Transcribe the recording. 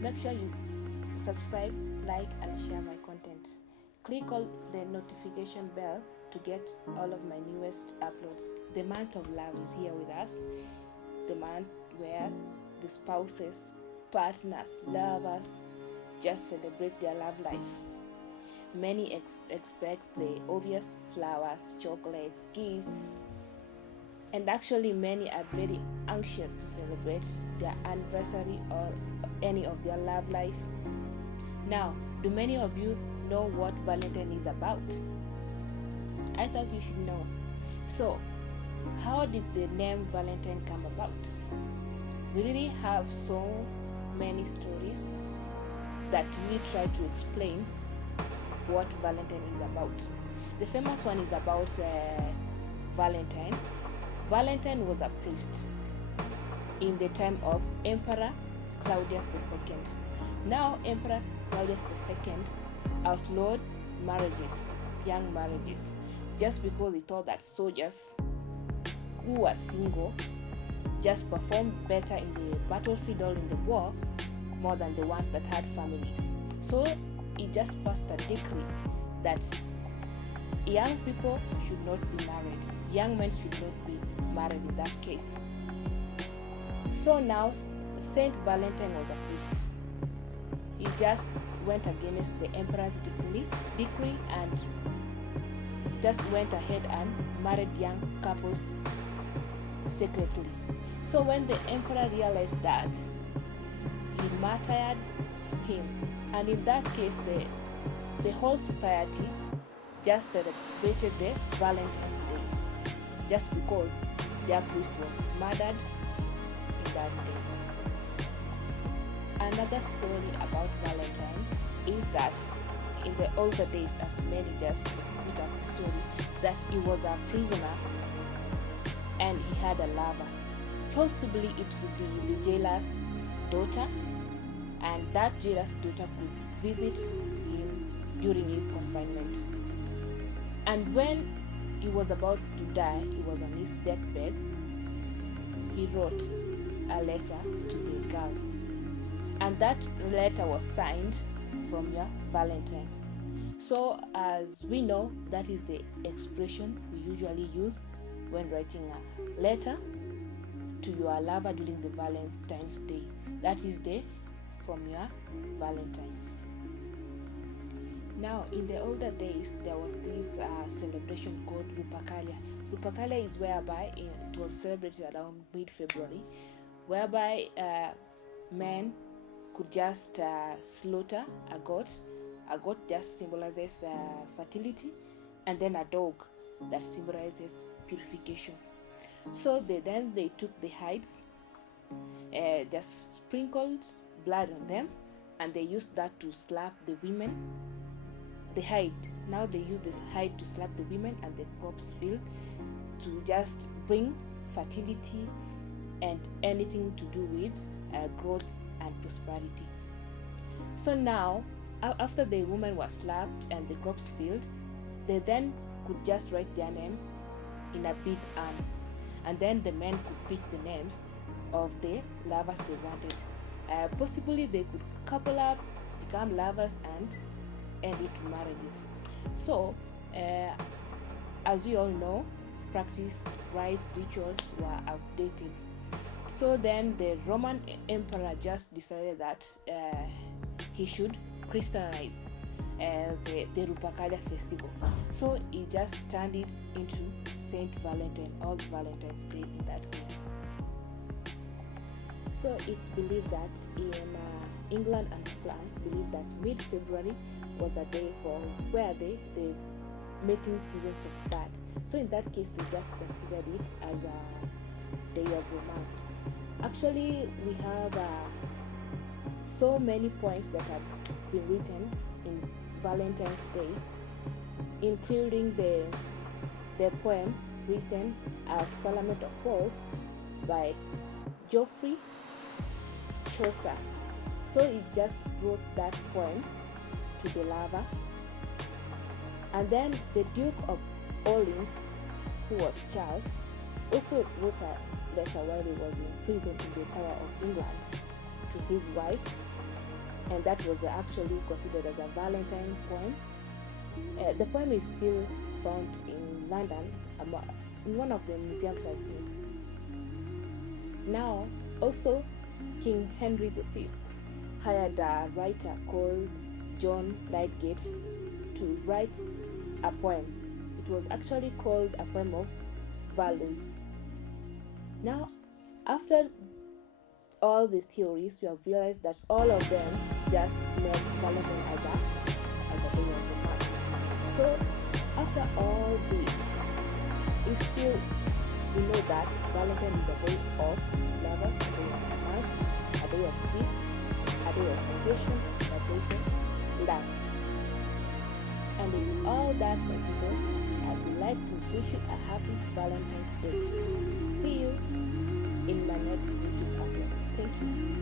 Make sure you subscribe, like, and share my content. Click on the notification bell to get all of my newest uploads. The month of love is here with us. The month where the spouses, partners, lovers just celebrate their love life. Many expect the obvious flowers, chocolates, gifts, and actually many are very anxious to celebrate their anniversary or any of their love life. Now, do many of you know what Valentine is about? I thought you should know. So, how did the name Valentine come about? We really have so many stories that we try to explain what Valentine is about. The famous one is about Valentine. Valentine was a priest in the time of Emperor Claudius II. Now, Emperor Claudius II outlawed marriages, young marriages, just because he thought that soldiers who were single just performed better in the battlefield or in the war more than the ones that had families. So he just passed a decree that young people should not be married. Young men should not be married in that case. So now Saint Valentine was a priest. He just went against the emperor's decree and just went ahead and married young couples secretly. So when the emperor realized that, he martyred him, and in that case the whole society just celebrated the Valentine's Day just because their priest was murdered in that day. Another story about Valentine is that in the older days, as many just put up the story, that he was a prisoner and he had a lover. Possibly it could be the jailer's daughter, and that jailer's daughter could visit him during his confinement. And when he was about to die, he was on his deathbed, he wrote a letter to the girl. And that letter was signed from your Valentine. So as we know, that is the expression we usually use when writing a letter to your lover during the Valentine's Day. That is the from your Valentine. Now, in the older days, there was this celebration called Lupercalia. Lupercalia is whereby it was celebrated around mid-February, whereby men could just slaughter a goat. A goat just symbolizes fertility, and then a dog that symbolizes purification. So they took the hides, just sprinkled blood on them, and they used that to slap the women. The hide. Now they use the hide to slap the women and the crops field to just bring fertility and anything to do with growth and prosperity. So now, after the woman was slapped and the crops filled, they then could just write their name in a big arm, and then the men could pick the names of the lovers they wanted. Possibly they could couple up, become lovers, and end into marriages. So, as we all know, practice, rites, rituals were outdated. So then the Roman emperor just decided that he should Christianize the Lupercalia festival. So he just turned it into Saint Valentine, or Valentine's Day in that case. So it's believed that in England and France believe that mid-February was a day for where the mating seasons of bud. So in that case, they just considered it as a day of romance. Actually, we have so many poems that have been written in Valentine's Day, including the poem written as Parliament of Falls by Geoffrey Chaucer. So he just wrote that poem to the lover. And then the Duke of Orleans, who was Charles, also wrote a letter while he was in prison in the Tower of England to his wife, and that was actually considered as a Valentine poem. The poem is still found in London, in one of the museums, I think. Now, also, King Henry V hired a writer called John Lydgate to write a poem. It was actually called a poem of values. Now, after all the theories, we have realized that all of them just made Valentine as a day of the month. So, after all this, it's still, we know that Valentine is a day of lovers, a day of romance, a day of peace, a day of foundation, a day of love. And with all that, my people, I would like to wish you a happy Valentine's Day. See you in my next YouTube upload. Thank you.